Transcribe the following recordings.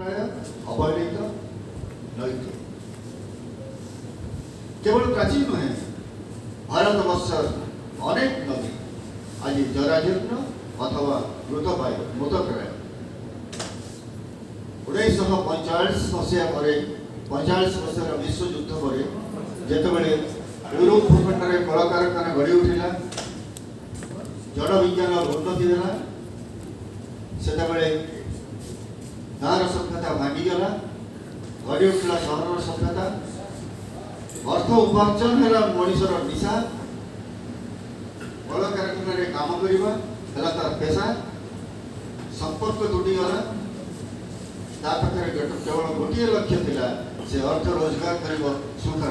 अवहेलित नैत केवल प्राचीन नुहे भारत वर्ष अनेक नदी आज जराजीर्ण अथवा मृतपाय मृतप्राय 1945 मसीहा पर 45 वर्षर विश्वयुद्ध पर जितेबाला यूरोप भूखंड में कल कारखाना गढ़ी उठिला जड़ विज्ञान उन्नति है से गाँव सभ्यता भांगीगला गढ़ी उठला सहर सभ्यता अर्थ उपार्जन है मनीषर निशा कल कारखाना काम करवा तार पेशा संपर्क तुटीगला पाखे केवल गोटे लक्ष्य थिला से अर्थ रोजगार कर सुखा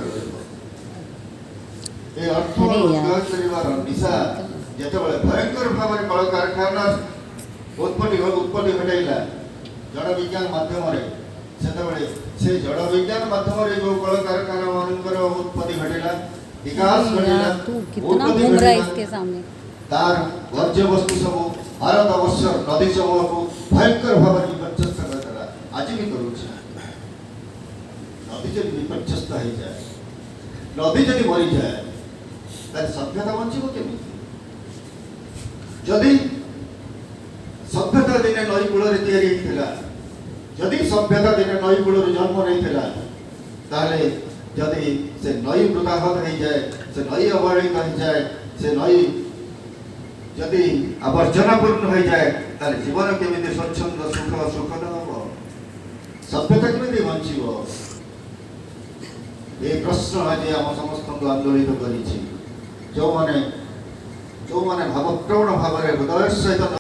अर्थ रोजगार कर निशा जितेबाला भयंकर भाव में कल कारखाना उत्पत्ति घटाइला जड़ विज्ञान माध्यम से जड़ विज्ञान माध्यम जो कल कारखाना मान उत्पत्ति घटेगा विकास घटेगा तार वर्ज्य वस्तु सब भारत वर्ष नदी समूह को भयंकर भाव में विपर्यस्त करदेला आज भी करुच्छे नदी जब विपर्यस्त हो जाए नदी जब मरी जाए सभ्यता बचब केमी जदि सभ्यता दिने नई कूल जदि सभ्यता दिने नई कूल जन्म नहीं ताले जदि से नई मृताहत हो जाए से नई अवहेलित हो जाए से नई जदि आवर्जनापूर्ण हो जाए ताले जीवन केमी स्वच्छंद सुखद हम सभ्यता केमी बचब ये प्रश्न आज आम समस्त आंदोलित कर जो माने भावप्रवण भाव में हृदय सहित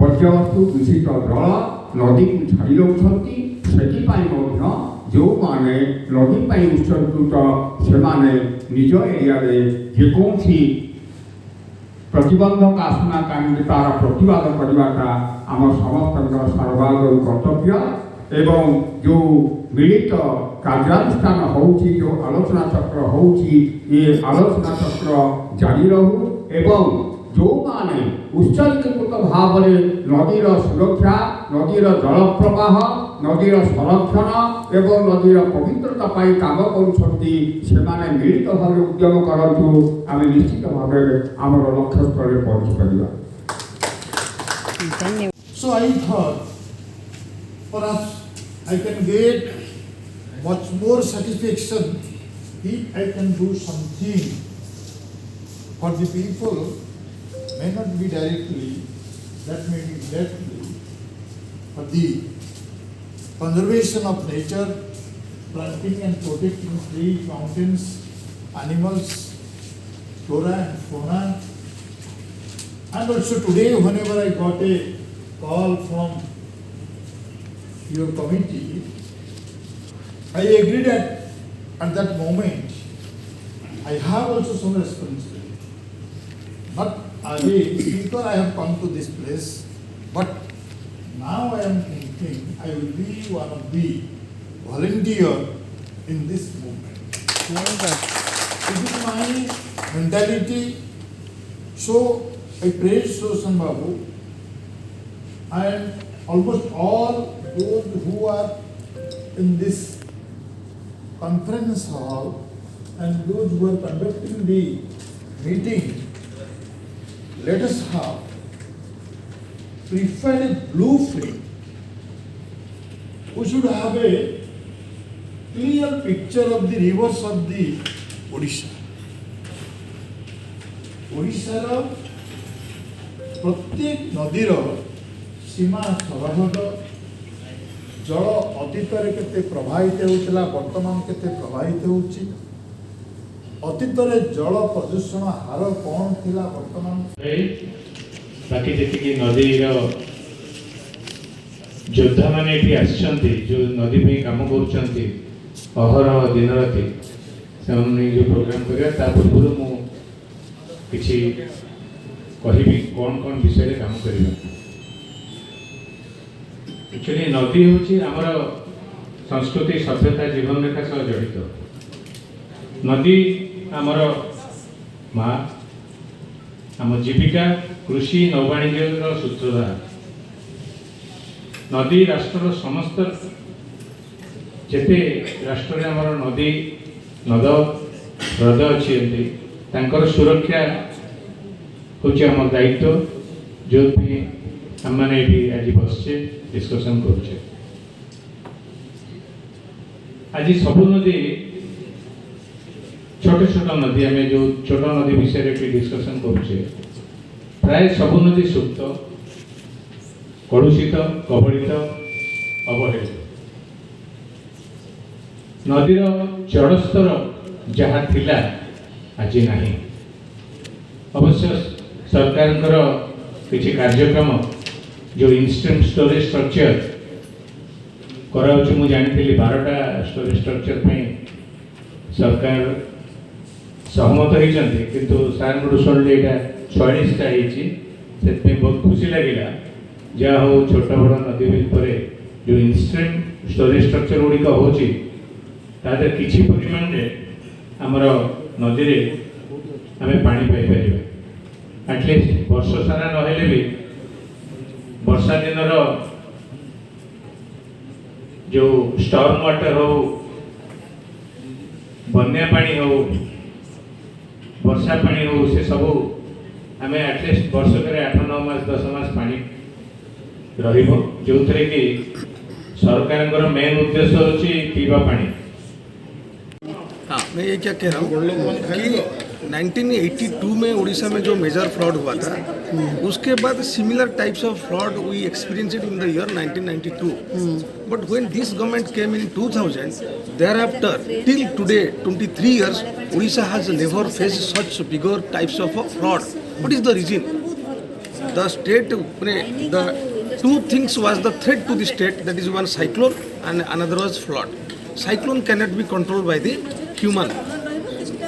वर्ज्यवस्तु दूषित जल नदी को छाड़ी दौरान से जो माने नदी उत्सर्गित से निज एरिया जेकोसी प्रतिबंधक आसना टाइम तार प्रतिवाद करवाटा आम समस्त सर्वागर कर्तव्य एवं जो मिलित कार्यानुष्ठान होउची जो आलोचना चक्र होउची ये आलोचना चक्र जारी रहू एवं जो माने उत्सर्गीकृत भाव में नदीर सुरक्षा नदीर जल प्रवाह नदीर संरक्षण एवं नदीर पवित्रता पाई काम कर मिलित भाव उद्यम करूँ आम निश्चित भाव आम लक्ष्य स्थल पहुँची पार। So I thought perhaps I can get much more satisfaction if I can do something for the people, may not be directly, that may be indirectly, for the conservation of nature, planting and protecting trees, mountains, animals, flora and fauna. And also today, whenever I got a call from your committee, I agreed at that moment, I have also some responsibility. But as a speaker, I have come to this place, but now I am thinking I will be one of the volunteer in this movement. It is my mentality. So I praise Sosam Babu and almost all those who are in this conference hall and those who are conducting the meeting. Let us have prepared a blueprint. We should have a clear picture of the rivers of the Odisha. Odisha प्रत्येक नदीर सीमा सभासद जल अतीतर केते प्रभावित होता वर्तमान केते प्रभावित होची अतीतर जल प्रदूषण हार कौन थिला वर्तमान बाकी जी नदीर योद्धा मैंने जो नदी पे काम कर दिन राति से जो प्रोग्राम कर पूर्व मुझे कहि कौन कौन विषय काम कर एक्चुअली नदी हूँ आमर संस्कृति सभ्यता जीवन रेखा सह जड़ित नदी आमर माँ आम जीविका कृषि नौवाणिज्य सूत्रधार नदी राष्ट्र समस्त जेते राष्ट्र आमर नदी नद ह्रद अच्छी तांकर सुरक्षा हूँ आम दायित्व जो आम मैंने आज बसचे डिस्कसन करुचे आज सब नदी छोटे छोट नदी आम जो छोट नदी विषय डिस्कसन करुचे प्राय सब नदी सुप्त कलुषित कबलित अवहेलित नदीर जलस्तर जहाँ थिला आज नहीं अवश्य सरकार किसी कार्यक्रम जो इंस्टेंट स्टोरेज स्ट्रक्चर कराऊँ जानी 12टा स्टोरेज स्ट्रक्चर में सरकार सहमत होती किंतु सार शुणिले यहाँ 46टा से बहुत खुशी लगे जहाँ हो छोट बड़ नदी पर जो इंस्टेंट स्टोरेज स्ट्रक्चर गुड़िक हो किसी परिमाण में आमर नदी आम पानी पाइपर एटलिस्ट वर्ष सारा नहेले भी वर्षा दिन जो स्टॉर्म वाटर हो बन्या पानी हो वर्षा पानी हो से सब आम एटलिस्ट वर्षक 8-9 मास 10 मास पानी रहिबो जो कि सरकार मेन उद्देश्य होची पीवा पानी। हाँ मैं ये क्या कह रहा हूँ कि 1982 में उड़ीसा में जो मेजर फ्लड हुआ था उसके बाद similar types of flood we experienced in the year 1992 but when this government came in 2000 thereafter till today 23 years Odisha has never faced such bigger types of flood. What is the reason? The state the two things was the threat to the state, that is one cyclone and another was flood. Cyclone cannot be controlled by the human,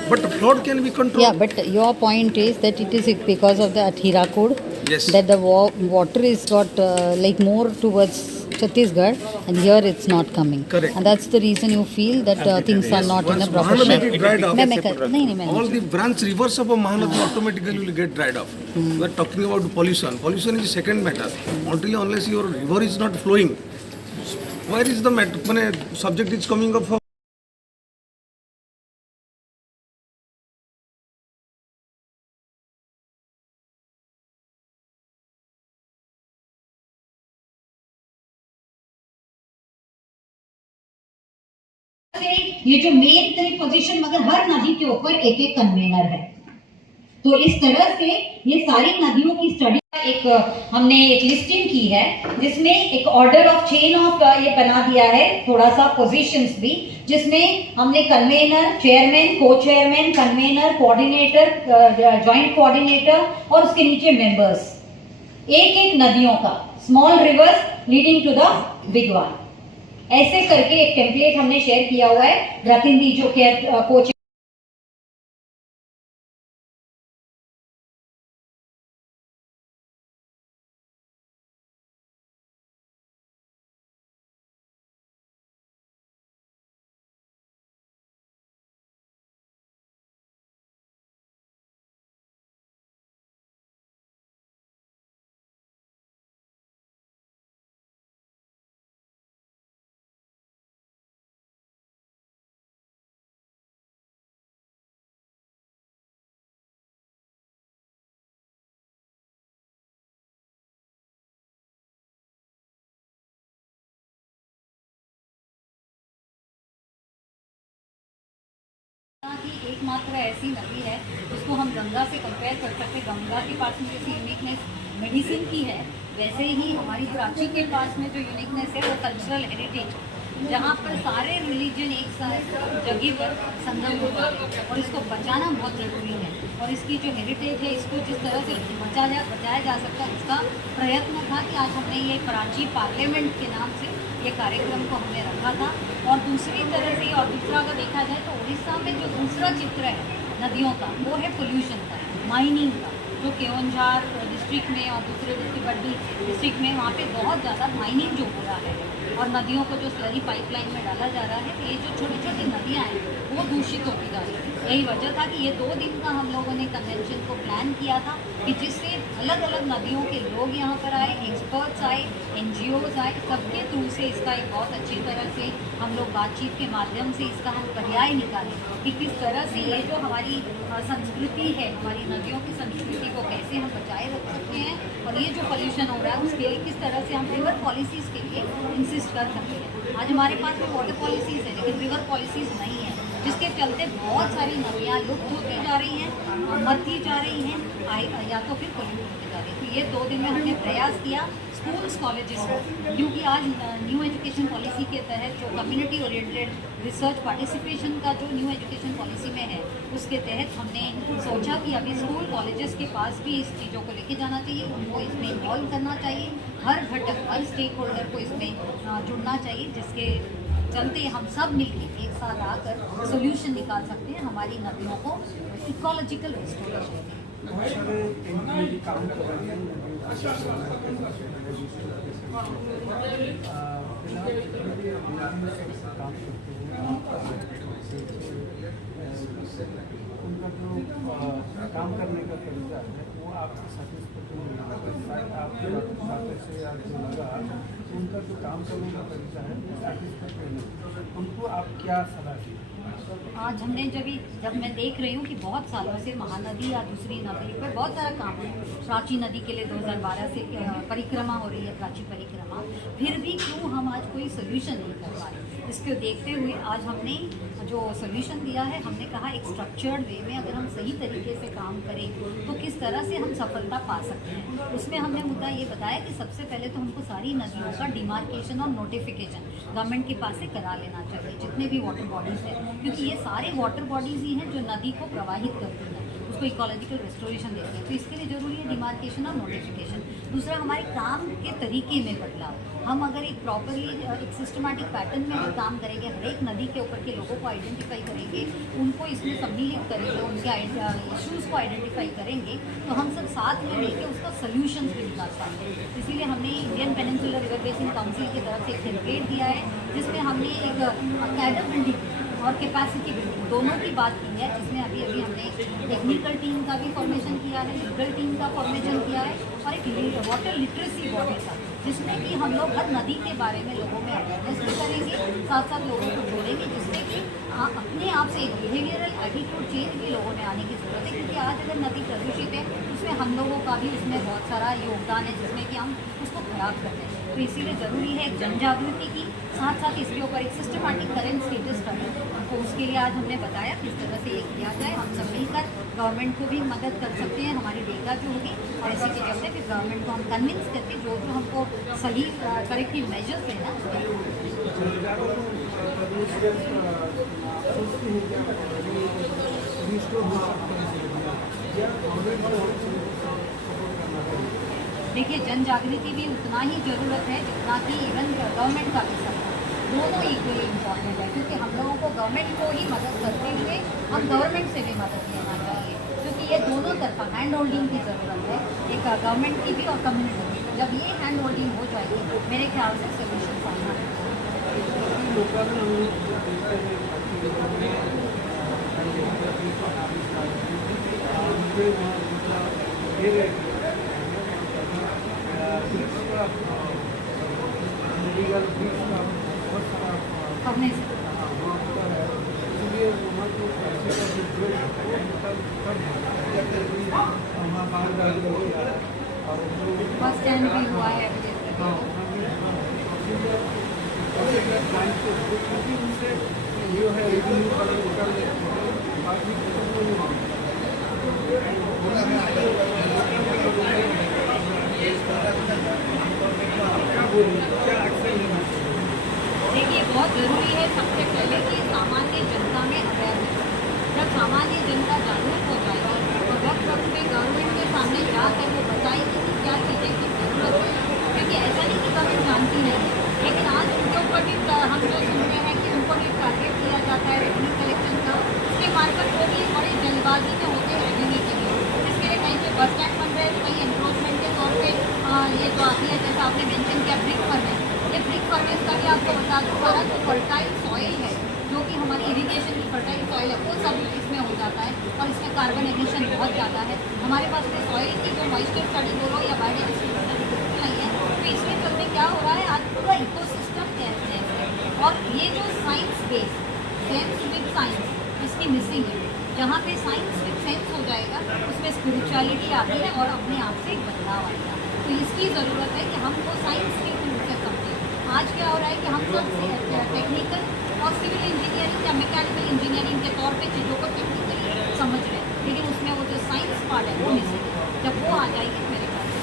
but flood can be controlled. Yeah, but your point is that it is because of the Athira code. Yes. That the water is got like more towards Chhattisgarh and here it's not coming. Correct. And that's the reason you feel that things are not in a proper Mahanadi shape. dried off. नहीं, All the branch rivers of a Mahanadi automatically will get dried off. We are talking about pollution. Pollution is the second matter. Until unless your river is not flowing, where is the matter? Subject is coming up for ये जो main 3 position मगर हर नदी के ऊपर एक एक convener है। तो इस तरह से ये सारी नदियों की स्टडी हमने एक लिस्टिंग की है जिसमें एक ऑर्डर ऑफ चेन ऑफ ये बना दिया है, थोड़ा सा पोजीशंस भी, जिसमें हमने convener, chairman, co chairman, convener, coordinator, joint coordinator और उसके नीचे मेंबर्स, एक एक नदियों का, small rivers leading to the big one, ऐसे करके एक टेम्पलेट हमने शेयर किया हुआ है। रतिंदी जो कोच की एकमात्र ऐसी नदी है जिसको हम गंगा से कंपेयर कर सकते हैं। गंगा के पास में जैसी यूनिकनेस मेडिसिन की है, वैसे ही हमारी प्राची के पास में जो यूनिकनेस है वो कल्चरल हेरिटेज, जहाँ पर सारे रिलीजन एक साथ जगह पर संगम होता है और इसको बचाना बहुत ज़रूरी है। और इसकी जो हेरिटेज है इसको जिस तरह से बचाया जा सकता है, उसका प्रयत्न था कि आज हमने ये प्राची पार्लियामेंट के नाम से ये कार्यक्रम को हमने रखा था। और दूसरी तरह से और दूसरा अगर देखा जाए तो उड़ीसा में जो दूसरा चित्र है नदियों का वो है पोल्यूशन का, माइनिंग का, जो केओंझार डिस्ट्रिक्ट में और दूसरे डिस्ट्रिक्ट बड्डी डिस्ट्रिक्ट में वहाँ पे बहुत ज़्यादा माइनिंग जो हो रहा है और नदियों को जो स्लरी पाइपलाइन में डाला जा रहा है, ये जो छोटी छोटी नदियाँ हैं वो दूषित होती जा रही है। यही वजह था कि ये 2 दिन का हम लोगों ने कन्वेंशन को प्लान किया था कि जिससे अलग अलग नदियों के लोग यहाँ पर आए, एक्सपर्ट्स आए, NGOs आए, सबके थ्रू से इसका एक बहुत अच्छी तरह से हम लोग बातचीत के माध्यम से इसका हम पर्याय निकालें कि किस तरह से ये जो हमारी संस्कृति है, हमारी नदियों की संस्कृति को कैसे हम बचाए रख सकते हैं और ये जो पोल्यूशन हो रहा है उसके लिए किस तरह से हम रिवर पॉलिसीज़ के लिए इंसिस्ट कर सकते हैं। आज हमारे पास में वाटर पॉलिसीज़ है लेकिन रिवर पॉलिसीज़ नहीं है, जिसके चलते बहुत सारी नदियाँ लुप्त होती जा रही हैं, मरती जा रही हैं या तो फिर पोल्यूट होती जा रही है। तो ये 2 दिन में हमने प्रयास किया स्कूल्स कॉलेजेस को, क्योंकि आज न्यू एजुकेशन पॉलिसी के तहत जो कम्युनिटी ओरिएंटेड रिसर्च पार्टिसिपेशन का जो न्यू एजुकेशन पॉलिसी में है उसके तहत हमने सोचा कि अभी स्कूल कॉलेजेस के पास भी इस चीज़ों को लेके जाना चाहिए, उनको इसमें इन्वॉल्व करना चाहिए, हर घटक हर स्टेक होल्डर को इसमें जुड़ना चाहिए, जिसके चलते हम सब मिलकर एक साथ आकर सोल्यूशन निकाल सकते हैं हमारी नदियों को इकोलॉजिकल रिस्टोरेशन। उनका जो काम करने का तरीका है वो आपके सैटिस्फैक्टरी आपके से आपको लगा उनका जो काम करने का तरीका है वो सैटिस्फैक्टरी नहीं, उनको आप क्या सलाह दी? आज हमने जब मैं देख रही हूँ कि बहुत सालों से महानदी या दूसरी नदी पर बहुत सारा काम है, प्राची नदी के लिए 2012 से परिक्रमा हो रही है, प्राची परिक्रमा, फिर भी क्यों हम आज कोई सोल्यूशन नहीं कर पा रहे। इसको देखते हुए आज हमने जो सोल्यूशन दिया है, हमने कहा एक स्ट्रक्चर्ड वे में अगर हम सही तरीके से काम करें तो किस तरह से हम सफलता पा सकते हैं। उसमें हमने मुद्दा ये बताया कि सबसे पहले तो हमको सारी नदियों का डिमार्केशन और नोटिफिकेशन गवर्नमेंट के पास से करा लेना चाहिए, जितने भी वाटर बॉडीज़ हैं, क्योंकि ये सारे वाटर बॉडीज़ ही हैं जो नदी को प्रवाहित करती हैं, उसको इकोलॉजिकल रिस्टोरेशन देती है। तो इसके लिए ज़रूरी है डिमार्केशन और नोटिफिकेशन। दूसरा, हमारे काम के तरीके में बदलाव। हम अगर एक प्रॉपरली एक सिस्टमैटिक पैटर्न में भी काम करेंगे, हर एक नदी के ऊपर के लोगों को आइडेंटिफाई करेंगे, उनको इसमें सम्मिलित करेंगे, उनके इश्यूज़ को आइडेंटिफाई करेंगे, तो हम सब साथ में मिलकर उसका सोल्यूशन भी निकाल पाएंगे। इसीलिए हमने Indian peninsular river basin council की तरफ से एक टेम्पलेट दिया है, जिसमें हमने एक कैडर बिल्डिंग और कैपेसिटी बिल्डिंग दोनों की बात की है, जिसमें अभी हमने टेक्निकल टीम का भी फॉर्मेशन किया है, लीगल टीम का फॉर्मेशन किया है और एक वाटर लिटरेसी बॉडी का, जिसमें कि हम लोग हर नदी के बारे में लोगों में अवेयरनेस भी करेंगे, साथ साथ लोगों को जोड़ेंगे, जिससे कि अपने आप से एक बिहेवियरल एटीट्यूड चेंज भी लोगों में आने की ज़रूरत है। क्योंकि आज अगर नदी प्रदूषित है उसमें हम लोगों का भी उसमें बहुत सारा योगदान है, जिसमें कि हम उसको खराब करते हैं। तो इसीलिए ज़रूरी है एक जन जागृति की, साथ साथ इसके ऊपर एक सिस्टमैटिक करेंट स्टेटस स्टडी। तो उसके लिए आज हमने बताया किस तरह से ये किया जाए। हम सब मिलकर गवर्नमेंट को भी मदद कर सकते हैं, हमारी डेटा जो होगी, और इसी के चलते फिर गवर्नमेंट को हम कन्विंस करके जो जो हमको सही करेक्टिव मेजर्स लेना देखिए, जन जागृति भी उतना ही ज़रूरत है जितना कि इवन गवर्नमेंट का भी सपोर्ट, दोनों इक्वली इम्पॉर्टेंट है। क्योंकि हम लोगों को गवर्नमेंट को ही मदद करते हुए हम गवर्नमेंट से भी मदद लेना चाहिए, क्योंकि ये दोनों तरफा हैंड होल्डिंग की ज़रूरत है, एक गवर्नमेंट की भी और कम्युनिटी की। जब ये हैंड होल्डिंग हो जाएगी मेरे ख्याल से सोल्यूशन सामना है। करने से बस स्टैंड भी हुआ है देखिए, बहुत ज़रूरी है सबसे पहले कि सामान्य जनता में अवेयरनेस। जब सामान्य जनता जागरूक हो जाएगी तो वक्त वक्त पे गवर्नमेंट के सामने जाकर वो बताएगी कि क्या चीज़ें की ज़रूरत है। क्योंकि ऐसा नहीं कि गवर्नमेंट जानती नहीं है, लेकिन आज उनके ऊपर भी हम जो सुनते हैं कि उनको भी टारगेट किया जाता है रेवेन्यू कलेक्शन का, उसके मार्फत वो भी बड़ी जल्दबाजी में होते हैं रेवेन्यू के लिए, जिसके लिए कहीं पे बस स्टैंड आपने मेंशन किया ब्रिक फर्नेस, ये ब्रिक फर्नेस का भी आपको बता दूँ, हमारा जो फर्टाइल सॉइल है, जो कि हमारी इरिगेशन की फर्टाइल सॉइल है, वो सब इसमें हो जाता है और इसमें कार्बन एमिशन बहुत ज़्यादा है। हमारे पास में सॉइल की जो मॉइस्चर स्टडी बोलो या बायोडाइवर्सिटी स्टडी बिल्कुल नहीं है, तो इसमें चलते क्या हो रहा है, आज पूरा इकोसिस्टम कैसे है और ये जो science base sense with science इसकी मिसिंग है। जहाँ पे साइंस विद सेंस हो जाएगा उसमें स्पिरिचुअलिटी आती है और अपने आप से एक बदलाव आएगा। तो इसकी ज़रूरत है कि हमको साइंस के रूप से समझें। आज क्या हो रहा है कि हम सब टेक्निकल और सिविल इंजीनियरिंग या मैकेनिकल इंजीनियरिंग के तौर पे चीज़ों को टेक्निकली समझ रहे हैं, लेकिन उसमें वो जो साइंस पार्ट है वो मिसिंग है। जब वो आ जाएगी मेरे ख्याल से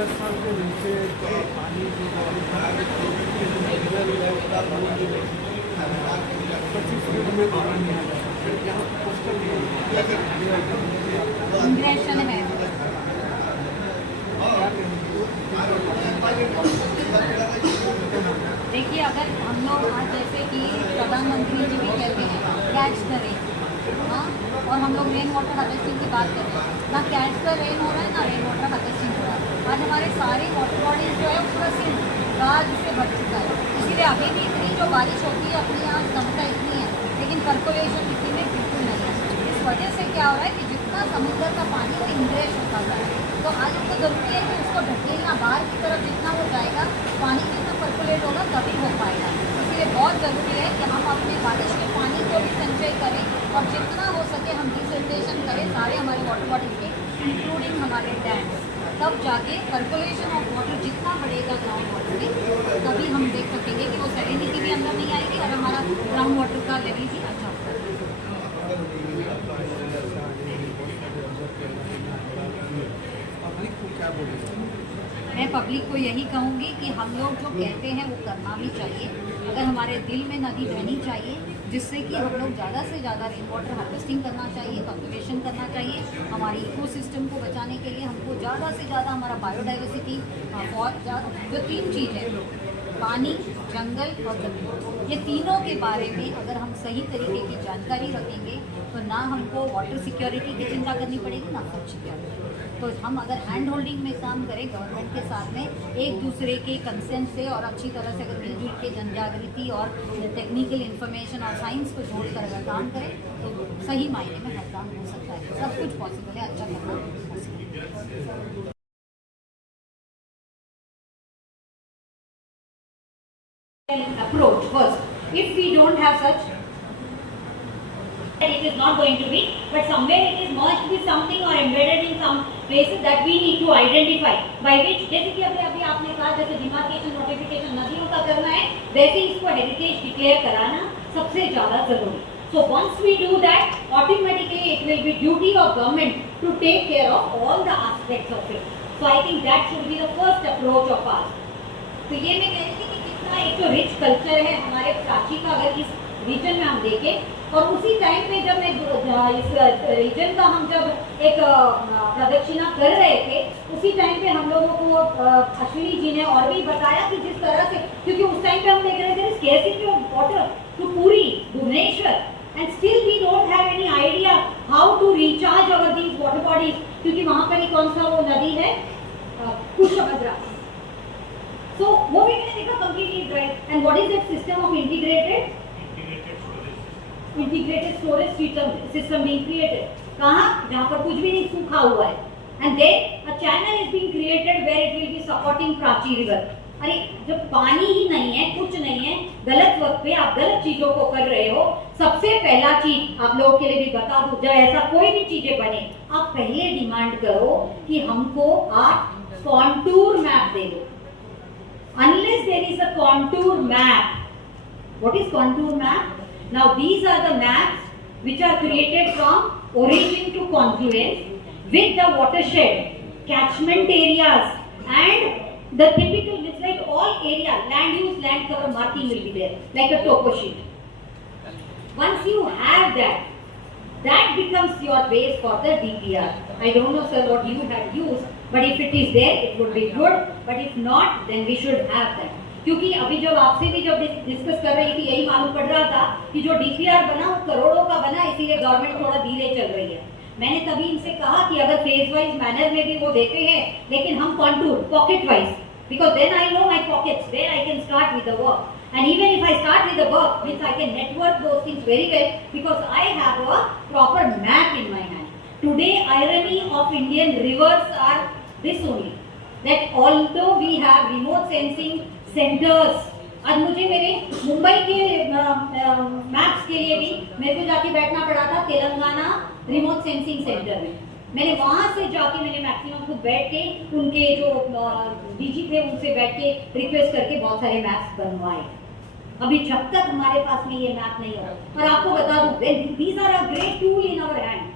10 साल के नीचे पानी जो 25 फीट में पानी नहीं आ जाता, यहाँ कोस्टल इंप्रेशन है। देखिए, अगर हम लोग आज जैसे कि प्रधानमंत्री जी भी कहते हैं कैच द रेन, हाँ, और हम लोग रेन वाटर हार्वेस्टिंग की बात कर रहे हैं, ना कैच द रेन हो रहा है ना रेन वाटर हार्वेस्टिंग हो रहा है। आज हमारे सारे वाटर बॉडीज जो है पूरा सिर्फ गाज से भर चुका है, इसीलिए अभी भी इतनी जो बारिश होती है अपनी यहाँ क्षमता इतनी है, लेकिन पर्कोलेशन इतनी में बिल्कुल नहीं है। इस वजह से क्या हो रहा है कि जितना समुद्र का पानी वो इंग्रेज होता जा रहा है, तो आज हमको ज़रूरी है कि उसको ढकेलना, बाहर की तरफ जितना हो जाएगा पानी जितना पर्कुलेट होगा तभी हो पाएगा। इसलिए बहुत ज़रूरी है कि हम अपने बारिश के पानी को भी संचय करें और जितना हो सके हम डिसल्टेशन करें सारे हमारे वाटर बॉडीज के, इंक्लूडिंग हमारे डैम्स। तब जाके पर्कुलेशन ऑफ वाटर जितना बढ़ेगा ग्राउंड वाटर में, तभी हम देख सकेंगे कि वो सेरेनिटी भी अंदर नहीं आएगी और हमारा ग्राउंड वाटर का लेवल भी अच्छा होगा। मैं पब्लिक को यही कहूँगी कि हम लोग जो कहते हैं वो करना भी चाहिए। अगर हमारे दिल में नदी बहनी चाहिए, जिससे कि हम लोग ज़्यादा से ज़्यादा रेन वाटर हार्वेस्टिंग करना चाहिए, कंजर्वेशन करना चाहिए। हमारी इकोसिस्टम को बचाने के लिए हमको ज़्यादा से ज़्यादा हमारा बायोडाइवर्सिटी और जो 3 चीज़ है, पानी, जंगल और ज़मीन, ये तीनों के बारे में अगर हम सही तरीके की जानकारी रखेंगे तो ना हमको वाटर सिक्योरिटी की चिंता करनी पड़ेगी ना फूड सिक्योरिटी। तो हम अगर हैंड होल्डिंग में काम करें गवर्नमेंट के साथ में, एक दूसरे के कंसेंट से और अच्छी तरह से अगर मिलजुल के जनजागृति और टेक्निकल इन्फॉर्मेशन और साइंस को जोड़कर अगर काम करें तो सही मायने में हर काम हो सकता है। सब कुछ पॉसिबल है, अच्छा करना पॉसिबल है। Approach first. If we don't have such, it is not going to be, but somewhere it is merged with something or embedded in some places that we need to identify. By which, जैसे कि अभी आपने कहा जैसे demarcation notification नदियों का करना है, वैसे इसको हेरिटेज डिक्लेयर कराना सबसे ज़्यादा जरूरी। So once we do that, automatically it will be duty of government to take care of all the aspects of it. So I think that should be the first approach of us. तो ये मैं कह रही थी कि कितना एक तो रिच कल्चर है हमारे प्राची का, अगर इस रीजन में हम देखें, और उसी टाइम पे जब मैं इस रीजन का हम जब एक प्रदक्षिणा कर रहे थे, उसी टाइम पे हम लोगों को अश्विनी जी ने और भी बताया कि जिस तरह से, क्योंकि उस टाइम पे हम देख रहे थे scarcity of water to Puri, Bhubaneswar, and still we don't have any idea how to recharge our these water bodies, क्योंकि वहाँ पर ही कौन सा वो नदी है, कुशभद्रा। So वो भी मैंने देखा completely dry. And what is that system of integrated storage system being created? कहाँ? जहाँ पर कुछ भी नहीं सूखा हुआ है. And then a channel is being created where it will be supporting Prachi River. अरे जब पानी ही नहीं है, कुछ नहीं है, गलत वक्त पे आप गलत चीजों को कर रहे हो। सबसे पहला चीज आप लोगों के लिए भी बता दूं, जब ऐसा कोई भी चीजें बने, आप पहले डिमांड करो कि हमको आप कॉन्टूर मैप दे दो। Unless there is a contour map. What is contour map? Now these are the maps which are created from origin to confluence with the watershed, catchment areas and the typical, it's like all area, land use, land cover marking will be there, like a topo sheet. Once you have that, that becomes your base for the DPR. I don't know sir what you have used, but if it is there, it would be good. But if not, then we should have that. क्योंकि अभी जब आपसे भी जब discuss कर रही थी, यही मालूम पड़ रहा था कि जो DPR बना वो करोड़ों का बना, इसीलिए गवर्नमेंट थोड़ा धीरे चल रही है। मैंने तभी इनसे कहा कि अगर फेज वाइज मैनर में भी वो देते हैं, लेकिन हम contour pocket wise because then I know my pockets where I can start with the work. And even if I start with the work, means I can network those things very well because I have a proper map in my hand. Today, irony of Indian rivers are this only, that although we have remote sensing centers, आज मुझे मेरे मुंबई के maps के लिए भी मेरे को जाके बैठना पड़ा था तेलंगाना रिमोट सेंसिंग सेंटर में। मैंने वहां से जाके मैंने मैक्सिमम खुद बैठ के उनके जो डीजी थे उनसे बैठ के रिक्वेस्ट करके बहुत सारे मैप्स बनवाए। अभी जब तक हमारे पास में ये मैप नहीं हो, और आपको बता दूं, these are a great tool in our hand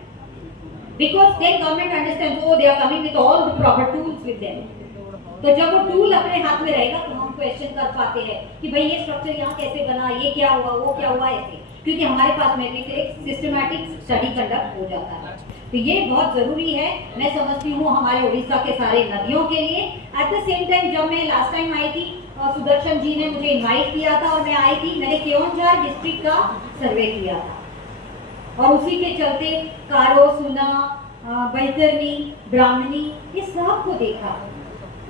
because then government understands, oh they are coming with all the proper tools with them. तो जब वो टूल अपने हाथ में रहेगा तो हम क्वेश्चन कर पाते हैं कि भाई ये स्ट्रक्चर यहाँ कैसे बना, ये क्या हुआ, वो क्या हुआ, ऐसे, क्योंकि हमारे पास में भी एक सिस्टमैटिक स्टडी कंडक्ट हो जाता है। तो ये बहुत जरूरी है, मैं समझती हूँ हमारे उड़ीसा के सारे नदियों के लिए। एट द सेम टाइम जब मैं लास्ट टाइम आई थी, सुदर्शन जी ने मुझे इन्वाइट किया था और मैं आई थी, मैंने केओंझार डिस्ट्रिक्ट का सर्वे किया था और उसी के चलते कारो, सुना, बैतरनी, ब्राह्मणी, ये सब को देखा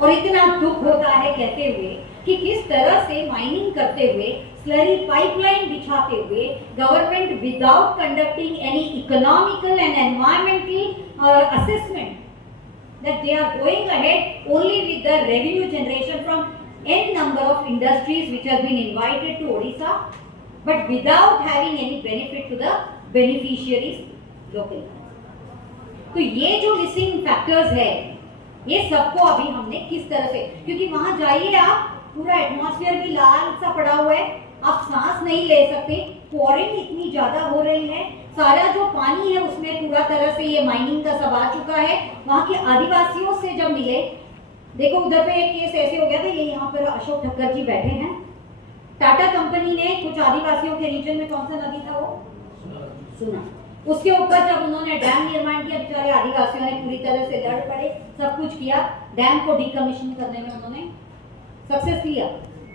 और इतना दुख होता है कहते हुए कि किस तरह से माइनिंग करते हुए, स्लरी पाइपलाइन बिछाते हुए, government without conducting any economical and environmental assessment that they are going ahead only with the revenue generation from n number of industries which have been invited to Odisha, but without having any benefit to the beneficiaries locally. तो ये जो missing factors है, ये सबको अभी हमने किस तरह से, क्योंकि वहां जाइए आप, पूरा एटमॉस्फेयर भी लाल सा पड़ा हुआ है, आप सांस नहीं ले सकते, क्वारिंग इतनी ज्यादा हो रही है, सारा जो पानी है उसमें पूरा तरह से ये माइनिंग का सब आ चुका है। वहां के आदिवासियों से जब मिले, देखो उधर पे एक केस ऐसे हो गया था, ये यहाँ पर अशोक ठक्कर जी बैठे हैं, टाटा कंपनी ने कुछ आदिवासियों के रीजन में, कौन सा नदी था वो, सुना, उसके ऊपर जब उन्होंने डैम निर्माण किया, बेचारे आदिवासियों ने पूरी तरह से लड़ पड़े, सब कुछ किया, डैम को डिकमीशन करने में उन्होंने सक्सेस किया,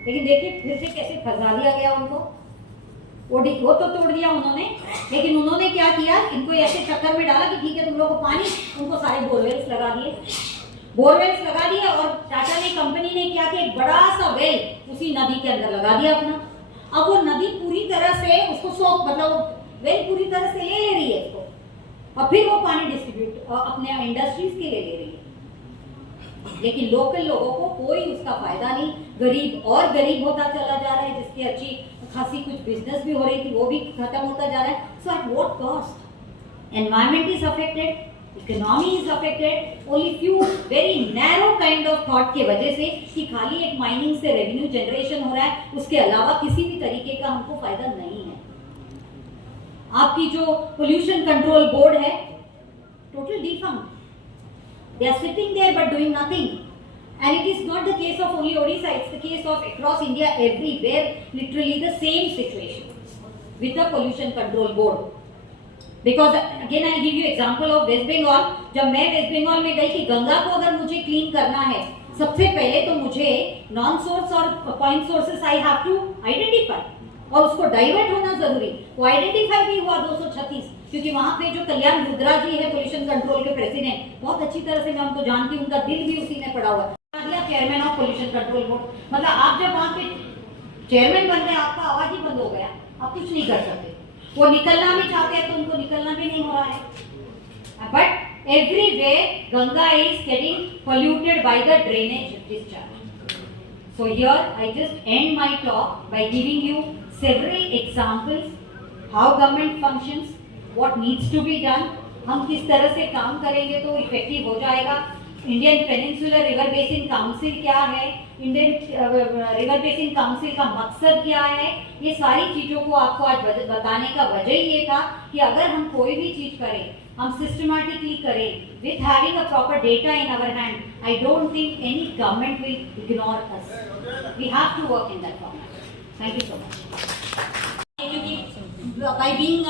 लेकिन देखिए फिर से कैसे फंसा दिया गया उनको। वो तो तोड़ दिया उन्होंने, लेकिन उन्होंने क्या किया, इनको ऐसे चक्कर में डाला कि ठीक है तुम लोगों को पानी, उनको सारे बोरवेल्स लगा दिए, बोरवेल्स लगा दिए, और टाटा ने, कंपनी ने क्या किया, एक बड़ा सा वेल उसी नदी के अंदर लगा दिया अपना। अब वो नदी पूरी तरह से उसको सोख, मतलब वेल पूरी तरह से ले रही है उसको, और फिर वो पानी डिस्ट्रीब्यूट अपने इंडस्ट्रीज के लिए ले रही है, लेकिन लोकल लोगों को कोई उसका फायदा नहीं, गरीब और गरीब होता चला जा रहा है, जिसकी अच्छी खासी कुछ बिजनेस भी हो रही थी वो भी खत्म होता जा रहा है। So at what cost? Environment is affected, economy is affected, only few very narrow kind of thought की वजह से कि खाली एक माइनिंग से रेवेन्यू जनरेशन हो रहा है, उसके अलावा किसी भी तरीके का हमको फायदा नहीं है। आपकी जो पोल्यूशन कंट्रोल बोर्ड है, total defunct, they are sitting there but doing nothing, and it is not the case of only Odisha, it's the case of across India, everywhere, literally the same situation with the pollution control board. Because again I give you example of West Bengal, जब मैं waste Bengal में गई कि गंगा को अगर मुझे clean करना है, सबसे पहले तो मुझे नॉन सोर्स और point sources I have to identify, और उसको डाइवर्ट होना जरूरी। वो आइडेंटिफाई भी हुआ 236, क्योंकि वहां पे जो कल्याण रुद्रा जी है पोल्यूशन कंट्रोल के प्रेसिडेंट, बहुत अच्छी तरह से मैं उनको जानती हूँ, उनका दिल भी उसी ने पड़ा हुआ है, chairman of pollution control board. मतलब आप जब वहां पे चेयरमैन बन गए, आपका आवाज ही बंद हो गया, आप कुछ नहीं कर सकते। वो निकलना भी चाहते हैं तो उनको निकलना भी नहीं हो रहा है। But everywhere Ganga is getting polluted by the drainage discharge. So here I just and my talk by giving you several examples how government functions, what needs to be done, हम किस तरह से काम करेंगे तो इफेक्टिव हो जाएगा। Indian peninsular river basin council क्या है, इंडियन रिवर बेसिन काउंसिल का मकसद क्या है, ये सारी चीजों को आपको आज बताने का वजह ये था कि अगर हम कोई भी चीज करें, हम सिस्टमैटिकली करें with having a proper data in our hand, I don't think any government will ignore us. We have to work in that format. Thank you so much. By being,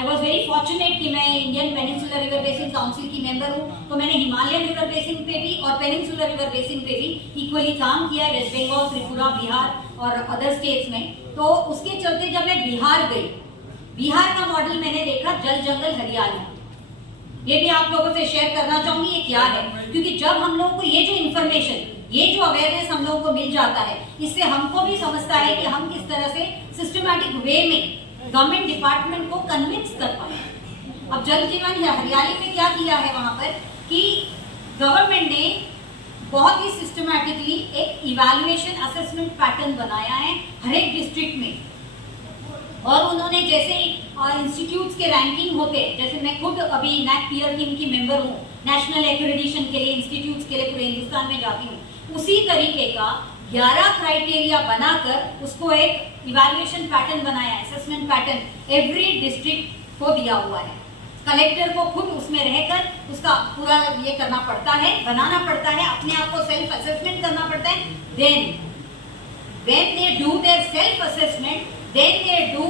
I was very fortunate कि मैं Indian peninsular river basin council की member हूँ, तो मैंने Himalayan river basin पे भी और peninsular river basin पे भी इक्वली काम किया है, वेस्ट बंगाल, त्रिपुरा, बिहार और अदर स्टेट्स में। तो उसके चलते जब मैं बिहार गई, बिहार का मॉडल मैंने देखा, जल जंगल हरियाली। ये भी आप लोगों से शेयर करना चाहूंगी ये क्या है, क्योंकि जब हम लोगों को ये जो इन्फॉर्मेशन ये जो अवेयरनेस हम लोगों को मिल जाता है, इससे हमको भी समझता है कि हम किस तरह से सिस्टमैटिक वे में गवर्नमेंट डिपार्टमेंट को कन्विंस कर पाए। अब जल जीवन हरियाली में क्या किया है वहां पर कि गवर्नमेंट ने बहुत ही सिस्टमैटिकली एक इवैल्यूएशन असेसमेंट पैटर्न बनाया है हर एक डिस्ट्रिक्ट में, और उन्होंने जैसे इंस्टीट्यूट्स के रैंकिंग होते, जैसे मैं खुद अभी नैक पीयर टीम की मेंबर हूँ, नेशनल एक्रेडिटेशन के लिए इंस्टीट्यूट्स के लिए पूरे हिंदुस्तान में जाती हूँ, उसी तरीके का 11 क्राइटेरिया बनाकर उसको एक इवैल्यूएशन पैटर्न बनाया, असेसमेंट पैटर्न एवरी डिस्ट्रिक्ट को दिया हुआ है। कलेक्टर को खुद उसमें रहकर उसका पूरा ये करना पड़ता है, बनाना पड़ता है, अपने आप को सेल्फ असेसमेंट करना पड़ता है। Then when they do their self assessment, then they do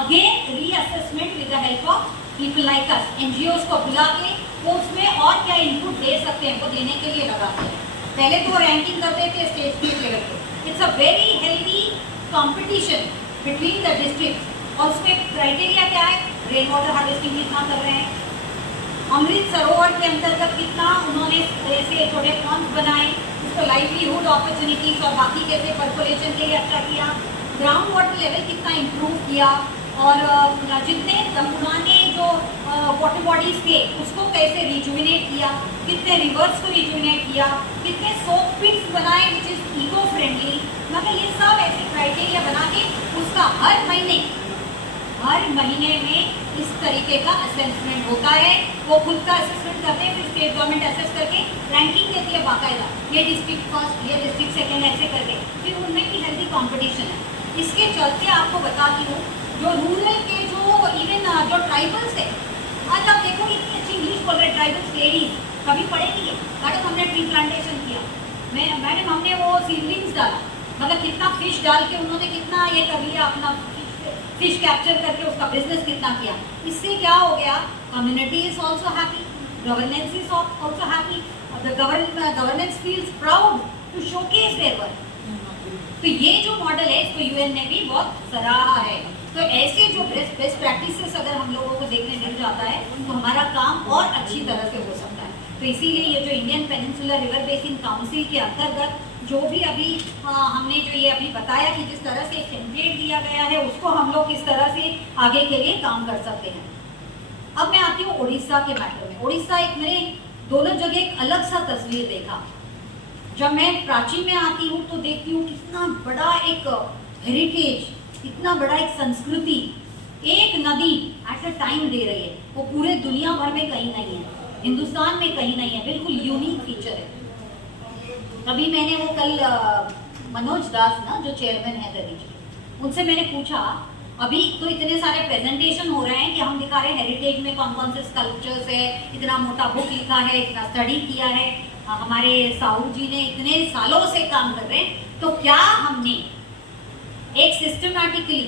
again reassessment with the help of people like us, NGOs को बुला के वो उसमें और क्या इनपुट दे सकते हैं वो देने के लिए लगाते हैं। पहले तो रैंकिंग करते थे स्टेट के लेवल पे। It's a very healthy competition between the district, और उसमें क्राइटेरिया क्या है, रेन वाटर हार्वेस्टिंग कितना कर रहे हैं, अमृत सरोवर के अंतर्गत कितना उन्होंने ऐसे छोटे पॉन्ड्स बनाए, उसको लाइवलीहुड अपॉर्चुनिटीज और बाकी कैसे पर्कोलेशन के लिए अच्छा किया, ग्राउंड वाटर लेवल कितना इम्प्रूव किया, और जितने पुराने जो वाटर बॉडीज थे उसको कैसे रिजुविनेट किया, कितने रिवर्स को रिजुविनेट किया, कितने सोप पिट्स बनाए विच इज इको फ्रेंडली, मतलब ये सब ऐसे क्राइटेरिया बना के उसका हर महीने में इस तरीके का असेसमेंट होता है। वो खुद का असेसमेंट करते हैं, फिर स्टेट गवर्नमेंट असेस करके रैंकिंग देती है बाकायदा, ये डिस्ट्रिक्ट फर्स्ट, ये डिस्ट्रिक्ट सेकेंड, ऐसे करके फिर उनमें भी हेल्दी कॉम्पिटिशन है। इसके चलते आपको बताती हूँ जो रूरल के जो इवन जो ट्राइबल्स है, आज आप देखो इतनी अच्छी इंग्लिश बोल रहे ट्राइबल्स लेडीज, कभी पढ़ेगी है मैडम, हमने ट्री प्लांटेशन किया, मैडम हमने वो सीडलिंग्स डाला, मतलब कितना फिश डाल के उन्होंने कितना ये कर लिया, अपना फिश कैप्चर करके उसका बिजनेस कितना किया। इससे क्या हो गया, community is also happy, governance is also happy, the governance feels proud to showcase their work. तो ये जो मॉडल है इसको यूएन ने भी बहुत सराहा है। तो ऐसे जो बेस्ट प्रैक्टिसेस अगर हम लोगों को देखने मिल जाता है तो हमारा काम और अच्छी तरह से हो सकता है। तो इसीलिए ये जो Indian peninsular river basin council के अंतर्गत जो भी अभी हमने जो ये अभी बताया कि जिस तरह से टेम्पलेट दिया गया है उसको हम लोग किस तरह से आगे के लिए काम कर सकते हैं। अब मैं आती हूँ उड़ीसा के मैटर में। उड़ीसा एक मैंने दोनों जगह एक अलग सा तस्वीर देखा। जब मैं प्राची में आती हूँ तो देखती हूँ कितना बड़ा एक हेरिटेज, इतना बड़ा एक संस्कृति, एक नदी एट अ टाइम दे रही है। वो पूरे दुनिया भर में कहीं नहीं है, हिंदुस्तान में कहीं नहीं है, बिल्कुल यूनिक फीचर है। अभी मैंने वो कल मनोज दास ना जो चेयरमैन है दरीज, उनसे मैंने पूछा अभी तो इतने सारे प्रेजेंटेशन हो रहे हैं कि हम दिखा रहे हैं हेरिटेज में कौन कौन से स्कल्पचर्स है, इतना मोटा बुक लिखा है, इतना स्टडी किया है, हमारे साहू जी ने इतने सालों से काम कर रहे हैं, तो क्या हमने एक सिस्टमैटिकली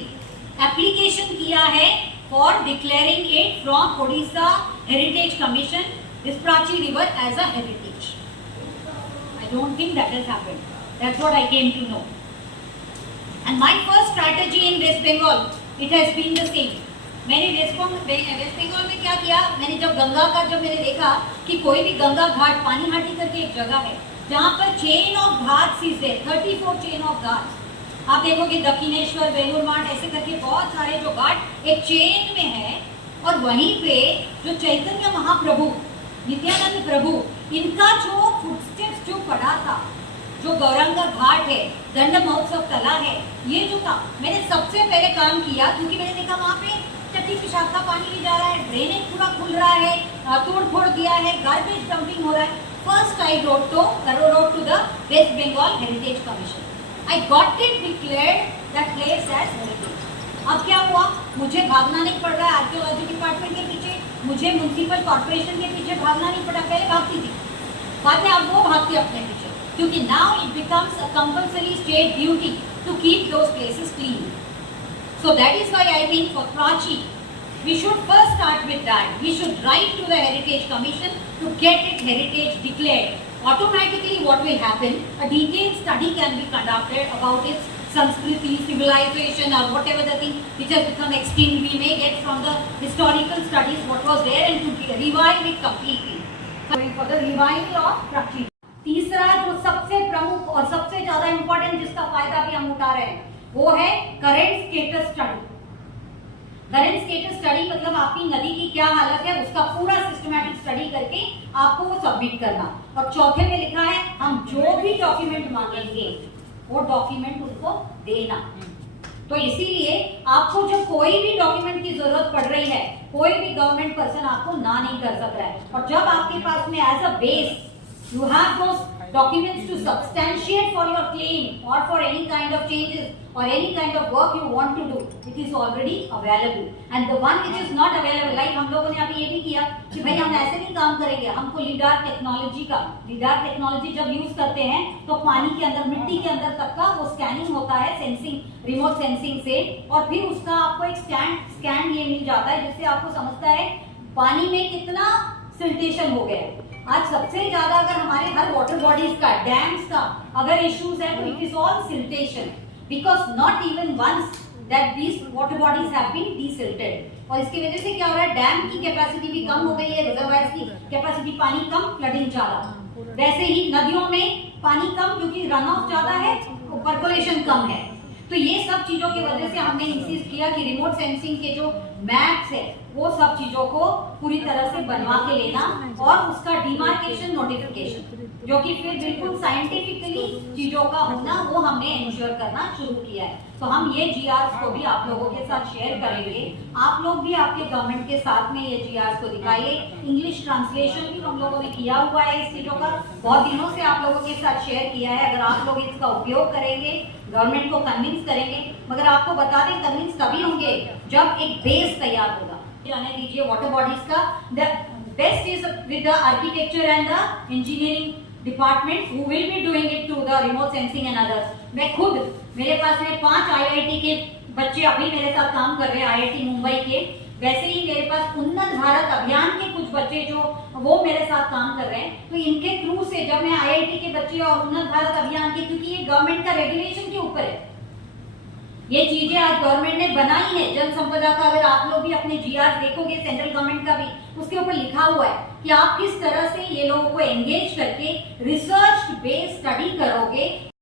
एप्लीकेशन किया है for declaring it from Odisha heritage commission this Prachi river as a heritage? I don't think that has happened. That's what I came to know. And my first strategy in West Bengal, it has been the same. मैंने waste Bengal में क्या किया, मैंने जब गंगा का जब मैंने देखा कि कोई भी गंगा घाट, पानीहाटी करके एक जगह है जहाँ पर chain of ghats is there, 34 chain of ghats. आप देखोगे दक्षिणेश्वर, बेलूर माठ, ऐसे करके बहुत सारे जो घाट एक चेन में है, और वहीं पे जो चैतन्य महाप्रभु, नित्यानंद प्रभु, इनका जो फुटस्टेप्स जो पड़ा था, जो गौरंग घाट है, दंड महोत्सव तला है, ये जो था मैंने सबसे पहले काम किया, क्योंकि मैंने देखा वहाँ पे चट्टी पेशाब का पानी भी जा रहा है, ड्रेनेज पूरा खुल रहा है, तोड़ फोड़ दिया है, गार्बेज डंपिंग हो रहा है। First I wrote to the West Bengal heritage commission, I got it declared that place as heritage. अब क्या हुआ, मुझे भागना नहीं पड़ रहा है आर्कियोलॉजी डिपार्टमेंट के पीछे, मुझे म्युनिसिपल कॉर्पोरेशन के पीछे भागना नहीं पड़ा, पहले भागती थी, बाद में अब वो भागती अपने पीछे, क्योंकि now it becomes a compulsory state duty to keep those places clean. So that is why I think for Prachi, we should first start with that. We should write to the Heritage Commission to get it heritage declared. Automatically what will happen, a detailed study can be conducted about its Sanskriti, civilization, or whatever the thing which has become extinct. We may get from the historical studies what was there and to revive it completely. Going for the revival of Prachi. तीसरा जो सबसे हम उठा रहे हैं वो है current status study. Current status study मतलब आपकी नदी की क्या हालत है उसका पूरा सिस्टमैटिक स्टडी करके आपको वो सबमिट करना। और चौथे में लिखा है हम जो भी डॉक्यूमेंट मांगेंगे वो डॉक्यूमेंट उनको देना। तो इसीलिए आपको जब कोई भी डॉक्यूमेंट की जरूरत पड़ रही है कोई भी गवर्नमेंट पर्सन आपको ना नहीं कर सक रहा है। और जब आपके पास में as a base you have those documents to substantiate for your claim or for any kind of changes or any kind of work you want to do, it is already available. And the one which is not available, like हम लोगों ने अभी ये भी किया कि भाई हम ऐसे नहीं काम करेंगे, हमको लीडार टेक्नोलॉजी जब यूज करते हैं तो पानी के अंदर मिट्टी के अंदर तक का वो स्कैनिंग होता है सेंसिंग रिमोट सेंसिंग से, और फिर उसका आपको एक स्कैन ये मिल जाता है जिससे आपको समझता है पानी में कितना सिल्टेशन हो गया है। आज सबसे ज्यादा अगर हमारे हर वाटर बॉडीज का डैम्स का अगर इश्यूज है तो it is all siltation, because not even once that these water bodies have been desilted. और इसकी वजह से क्या हो रहा है, डैम की कैपेसिटी भी कम हो गई है, रिजर्वायर्स की कैपेसिटी पानी कम, फ्लडिंग ज्यादा। वैसे ही नदियों में पानी कम क्योंकि रन ऑफ ज्यादा है, पर्कोलेशन कम है। तो ये सब चीजों की वजह से हमने इंसिस्ट किया कि रिमोट सेंसिंग के जो मैप्स है वो सब चीजों को पूरी तरह से बनवा के लेना और उसका डिमार्केशन नोटिफिकेशन जो कि फिर बिल्कुल साइंटिफिकली चीजों का होना वो हमने इंश्योर करना शुरू किया है। तो हम ये जीआरएस को भी आप लोगों के साथ शेयर करेंगे, आप लोग भी आपके गवर्नमेंट के साथ में ये जीआरएस को दिखाइए। इंग्लिश ट्रांसलेशन भी हम लोगों ने किया हुआ है इस चीजों का, बहुत दिनों से आप लोगों के साथ शेयर किया है। अगर आप लोग इसका उपयोग करेंगे, गवर्नमेंट को कन्विंस करेंगे, मगर आपको बता दें कन्विंस तभी होंगे जब एक बेस तैयार होगा। जाने दीजिए वाटर बॉडीज का, the best is with the architecture and the engineering department who will be doing it to the remote sensing and others. मैं खुद, मेरे पास में 5 आईआईटी के बच्चे अभी मेरे साथ काम कर रहे हैं, आईआईटी मुंबई के। वैसे ही मेरे पास उन्नत भारत अभियान के कुछ बच्चे जो वो मेरे साथ काम कर रहे हैं। तो इनके थ्रू से जब मैं आईआईटी के बच्चे और उन्नत भारत अभियान के, क्योंकि ये गवर्नमेंट का रेगुलेशन के ऊपर है, ये चीजें आज गवर्नमेंट ने बनाई है। जन संपदा का अगर आप लोग भी अपने जीआर देखोगे, सेंट्रल गवर्नमेंट का भी, उसके ऊपर लिखा हुआ है कि आप किस तरह से ये लोगों को एंगेज करके रिसर्च बेस्ड स्टडी करोगे